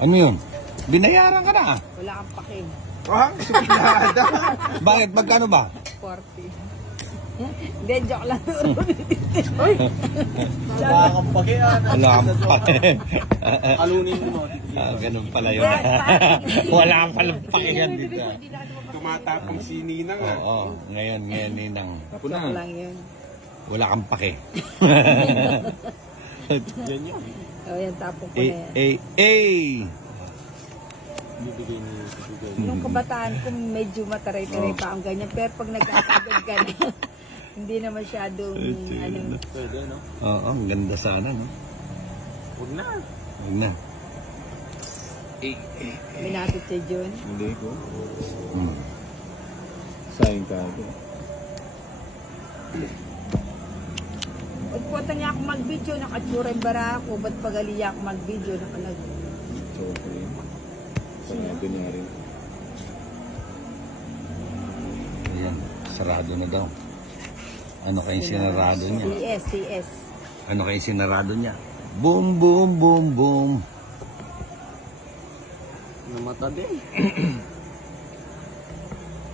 Ano yun? Binayaran ka na. Wala kang paking. Suplada. Bakit? Magkano ba? 40. Hindi, joke lang. Wala kang paking. Wala kang paking. Alunin mo. Ganun pala yun. Wala kang palang pakingan dito. Tumatapang si Ninang. Oo, ngayon, Ninang. Joke lang yun. Wala kang pake. Yan yun. O, yan, tapong ko na yan. Bibigay ni Nung kabataan ko, medyo mataray-taray pa ang ganyan. Pero pag nagkakagod ka na, hindi na masyadong, ano. Pwede, no? Oo, ang ganda sana, no? Huwag na. Huwag na. Minasot siya John. Hindi ko. Sayang ka ako. Pagpunta niya ako mag-video, nakatsura yung bara ako. Ba't pagaliya ako mag-video, nakalag. Okay. Sinabi niya rin. Ayan, sarado na daw. Ano kayong sinarado niya? CS. Ano kayong sinarado niya? Boom, boom, boom, boom. Namata din.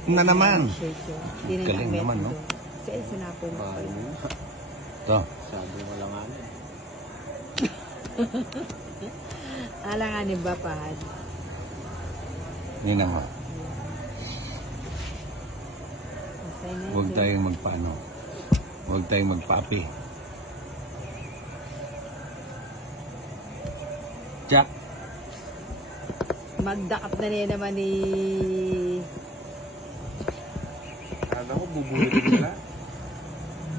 Na naman. Galing naman, no? CS na po mo. Ito. Sabi mo lang ano. Alanganin ba, Pahad? Yun nga. Huwag tayong magpaano. Huwag tayong magpaapi. Jack. Magdakap na niya naman ni... Kala ko bubunot nila.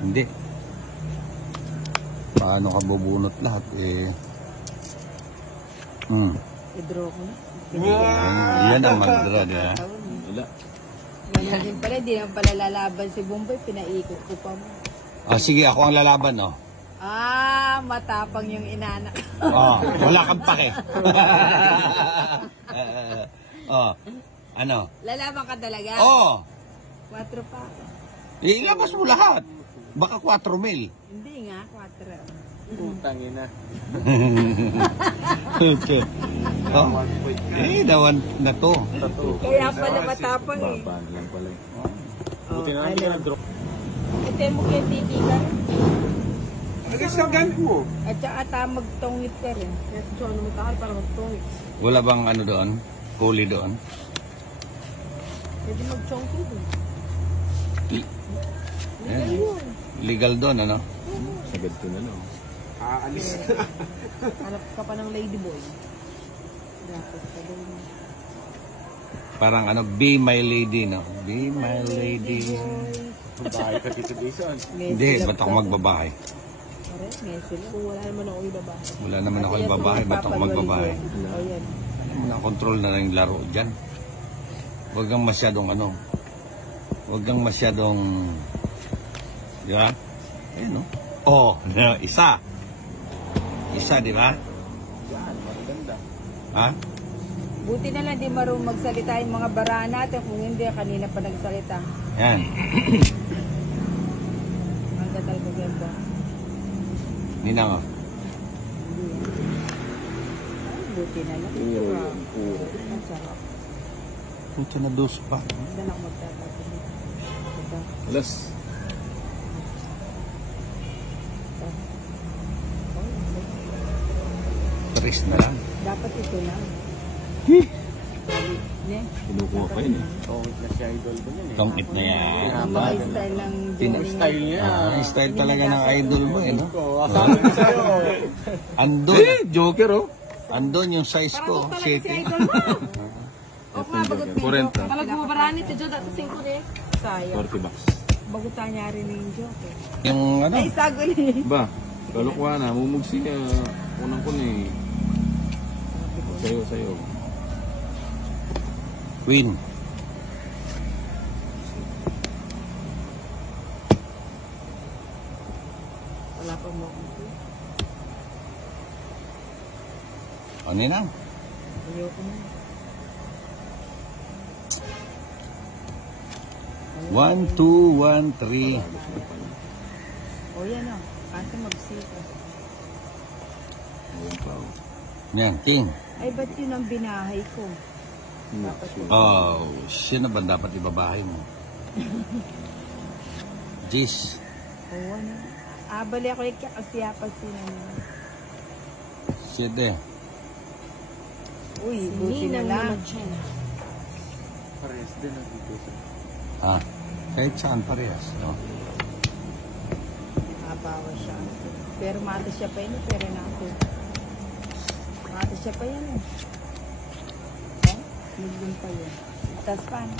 Hindi. Paano ka bubunot lahat eh? I-draw ko na. Yan ang mag-draw, di ba? Wala. Yan din pala, di naman pala lalaban si Bombay, pinaikot ko pa mo. Sige, ako ang lalaban, no? Matapang yung inanak. Wala kang pake. Ano? Lalaban ka talaga? 4 pa. Ilabas mo lahat. Baka 4 mil. Hindi nga, 4. Putang ina. Dawan na to. Kaya pala matapang eh. Babaan lang pala. Buti na hindi ka nag-drop. Ito mo kaya tiki ka rin. Nag-sagan mo. At saka magtongit ka rin. So ano mo takal para magtongit? Wala bang ano doon? Kuli doon? Pwede magtongit doon. Legal yun. Legal doon, ano? Sagad ko na, no? Aalis na. Hanap ka pa ng ladyboy. Dapat ka doon. Parang ano, be my lady, no? Be my lady. Babae ka dito, Jason. Hindi, ba't ako magbabahay? Wala naman ako yung babae. Wala naman ako yung babae, ba't ako magbabahay? Ayan. Control na lang yung laro dyan. Huwag kang masyadong ano. Huwag kang masyadong... Di ba? Ayan, no? Isa. Isa, di ba? Yan, maganda. Ha? Buti na lang di marunong magsalita yung mga bara natin. Kung hindi, kanina pa nagsalita. Yan. Ang gatal ko ganda. Ninang, Buti na lang. Puro. Ang sarap. Puto na dos pa. Saan ako magtatapos nito? Alas. Tris na lang. Dapat ito lang. Kinukuha ko yun eh. Tongit na si idol ko yun eh. Tongit na yan. Ang mga style ng Style niya. Style talaga ng idol mo, eh, no? Sabi ko sa'yo. Andun. Joker, oh. Andun yung size ko. Parang City. si idol mo. O nga, bagot video. 40. Talag mo barani ito, Jo. Dati 5 na eh. Sayang. 40 bucks. Bagutan niya rin yung joke eh. Yung ano? Ay, sago ni. Ba, kalukwa na. Mumugsi ka. Unang ko na eh. Sayo. Queen. Wala pa mo akong ito. Ano na? Ayoko na. 1, 2, 1, 3. O yan o. Ate magsika. Ayun pa. Yan, king. Ay, ba't yun ang binahay ko? Oh, sino ba dapat ibabahay mo? Jis. Oo, ano? Bali ako yung kakasiyapa sila. Siyete. Uy, buti na lang. Parehas din ang dito. Ah, kahit saan parehas, no? Bawa siya. Pero mata siya pa yun, pero na ako. Mata siya pa yan eh. Million pa yun. Tapos paano?